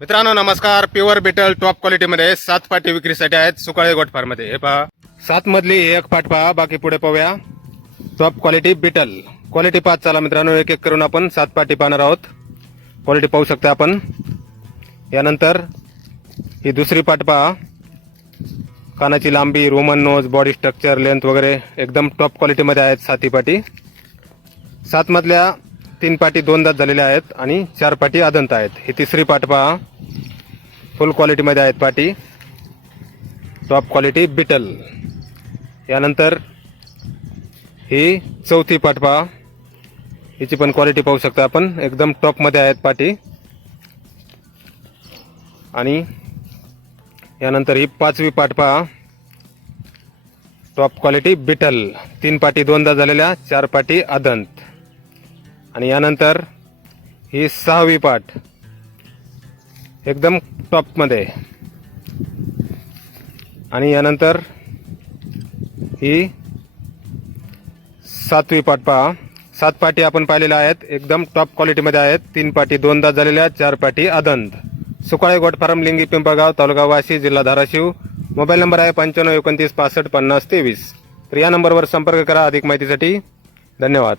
मित्रांनो नमस्कार. Pure battle top क्वालिटीमध्ये सात पाटी विक्रीसाठी आहेत सुकाळे गोट फार्ममध्ये हे पहा. सात मधली एक पाट पहा. बाकी पुढे पाहूया. टॉप क्वालिटी बिटल क्वालिटी पाच चला मित्रांनो. एक एक करून आपण सात पाटी पाहणार आहोत. क्वालिटी पाहू शकता आपण. यानंतर ही दुसरी पाट पहा. कानाची लांबी Roman nose body structure length वगैरे एकदम टॉप क्वालिटीमध्ये आहेत साती पाटी. सात मधल्या तीन पाटी दोन दात झालेल्या आहेत आणि चार पाटी अदंत आहेत. ही तिसरी पाट पहा. फुल क्वालिटीमध्ये आहेत पाटी. टॉप क्वालिटी बिटल यानंतर ही चौथी पाट पहा. हिची पण क्वालिटी पाहू शकता आपण. एकदम टॉपमध्ये आहेत पाटी. आणि यानंतर ही पाचवी पाट पहा. टॉप क्वालिटी बिटल तीन पाटी दोनदा झालेल्या चार पाटी अदंत. आणि यानंतर ही सहावी पाठ एकदम टॉपमध्ये आणि यानंतर ही सातवी पाठ पहा. सात पाठी आपण पाहिलेल्या आहेत एकदम टॉप क्वालिटीमध्ये आहेत. तीन पाटी दोनदा झालेल्या चार पाठी अदंत सुकाळे गोट फार्म लिंगी पिंपळगाव तालुका वाशी जिल्हा धाराशिव. मोबाईल नंबर आहे पंच्याण्णव एकोणतीस पासष्ट पन्नास तेवीस. तर या नंबरवर संपर्क करा अधिक माहितीसाठी. धन्यवाद.